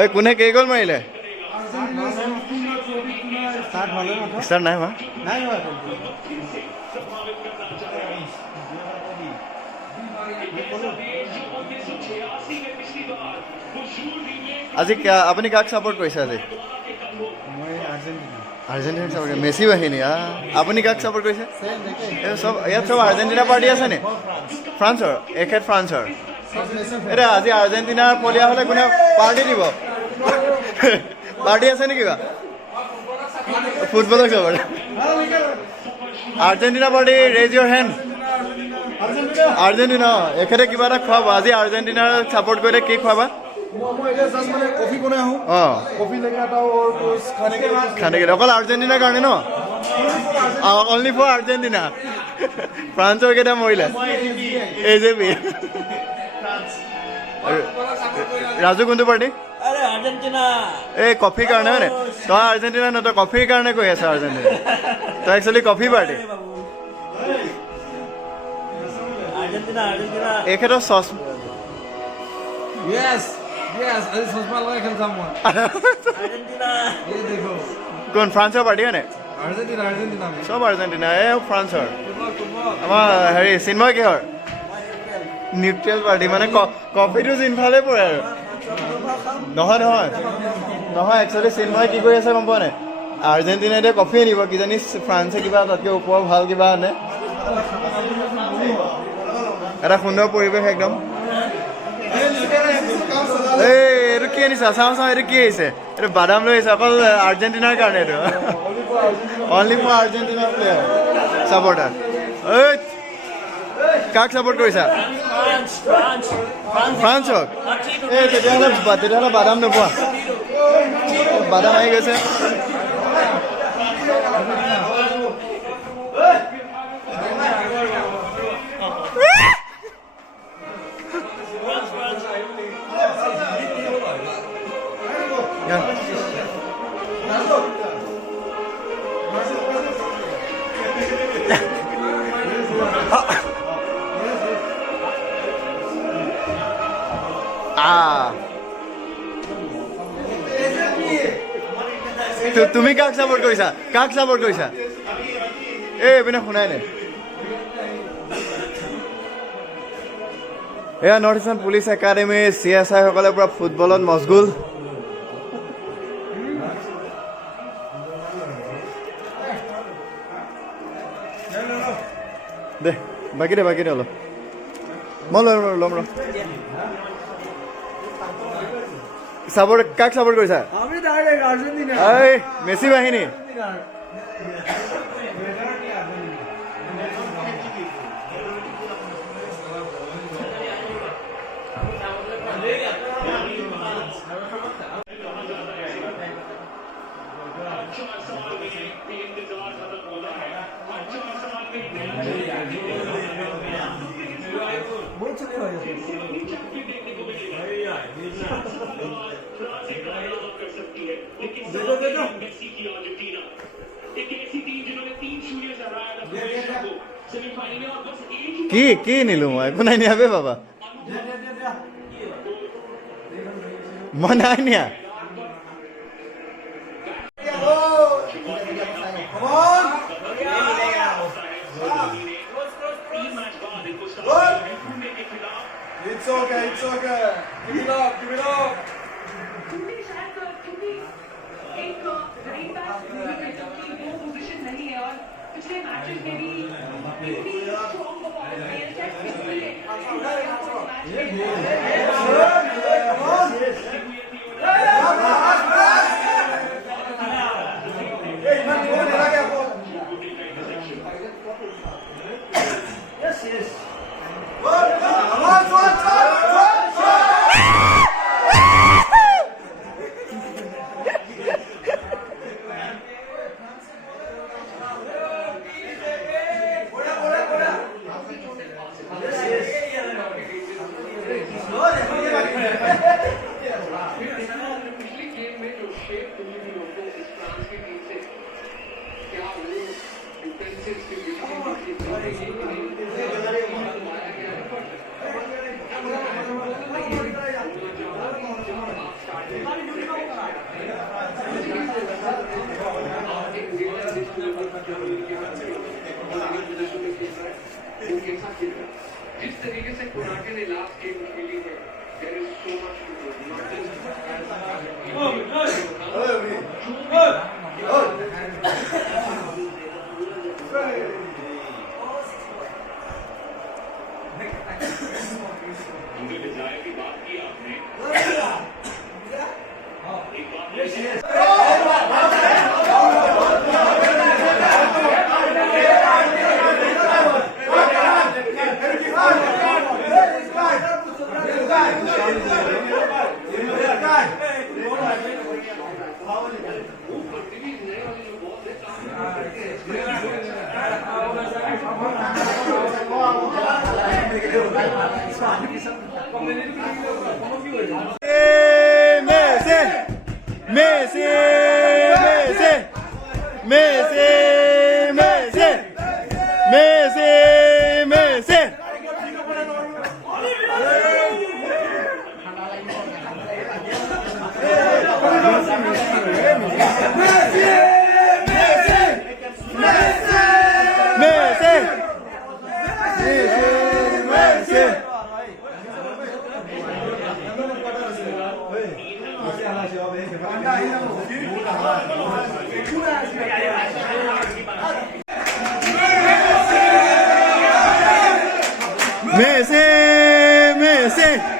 এই কোনে কেই গ'ল মাৰিলে? ষ্টাৰ্ট নাই হোৱা। আজি আপুনি কাক ছাপোৰ্ট কৰিছে আজি? আৰ্জেণ্টিনাক ছাপোৰ্ট কৰিছে। মেছি বাহিনী আপুনি কাক ছাপোৰ্ট কৰিছে? চব ইয়াত চব আৰ্জেণ্টিনা পাৰ্টি আছে নি? ফ্ৰান্সৰ এখেত ফ্ৰান্সৰ। এতিয়া আজি আৰ্জেণ্টিনাৰ পলিয়া হ'লে কোনে পাৰ্টি দিব? পাৰ্টি আছে নেকি কিবা? ফুটবলক চাব আৰ্জেণ্টিনা পাৰ্টি ৰেজ ইয়ৰ হেণ্ড। আৰ্জেণ্টিনা এখেতে কিবা এটা খুৱাব। আজি আৰ্জেণ্টিনাৰ ছাপোৰ্ট কৰিলে কি খুৱাবা? অকল আৰ্জেণ্টিনাৰ কাৰণে ন? Only for Argentina. ফ্ৰান্সৰ কেইটা মৰিলে AJP। ৰাজু কোনটো পাৰ্টি? এই কফিৰ কাৰণে হয় নে? তই আৰ্জেণ্টিনা ন, তই কফিৰ কাৰণে কৈ আছ আৰ্জেণ্টিনা। তই একচুৱেলি কফি পাৰ্টি। এখেতৰ চচ কোন ফ্ৰান্সৰ পাৰ্টি হয় নে? চব আৰ্জেণ্টিনা। এই ফ্ৰান্সৰ আমাৰ হেৰি চিন্ময় কিহৰ? নিউট্ৰেল পাৰ্টি মানে কফিটো চিনফালে পৰে আৰু। নহয় নহয় নহয় একচুৱেলি চিন্ময় কি কৰি আছে গম পোৱা নাই? আৰ্জেণ্টিনাই এতিয়া কফি আনিব কিজানি ফ্ৰান্সে কিবা তাতকৈ ওপৰৰ ভাল কিবা আনে। এটা সুন্দৰ পৰিৱেশ একদম। এই এইটো কি আনিছা? চাওঁ চাওঁ এইটো কি আহিছে? এইটো বাদাম লৈ আহিছে অকল আৰ্জেণ্টিনাৰ কাৰণে। এইটো অনলি ফৰ আৰ্জেণ্টিনাৰ প্লেয়াৰ ছাপৰ্টাৰ। এই কাক ছাপোৰ্ট কৰিছা? ফ্ৰান্সক। এই তেতিয়াহ'লে বাদাম নোপোৱা। বাদাম আহি গৈছে। তুমি কাক ছাপোৰ্ট কৰিছা? কাক ছাপোৰ্ট কৰিছা? এই এইপিনে শুনাই নাই। এয়া north eastern police academy CSI সকলে পুৰা ফুটবলত মছগুল। দে বাকী দে অলপ মই ল'ম ৰ। ছাপোৰ্ট কাক ছাপোৰ্ট কৰিছা? এই মেছি বাহিনী। কি নিলো মই? একো নাই নিয়া বে বাবা, মই নাই নিয়া। It's okay. Give it up. एक राइट बैक की वो पोजीशन नहीं है और पिछले मैचेस में भी स्ट्रॉन्ग परफॉर्मेंस जिस तरीके से कोनाटे ने लास्ट गेम खेली है, there is so much to do. Not just desire की बात की आपने एक बात Messi, Messi, Messi, Messi, Messi, Messi. Messi, Messi.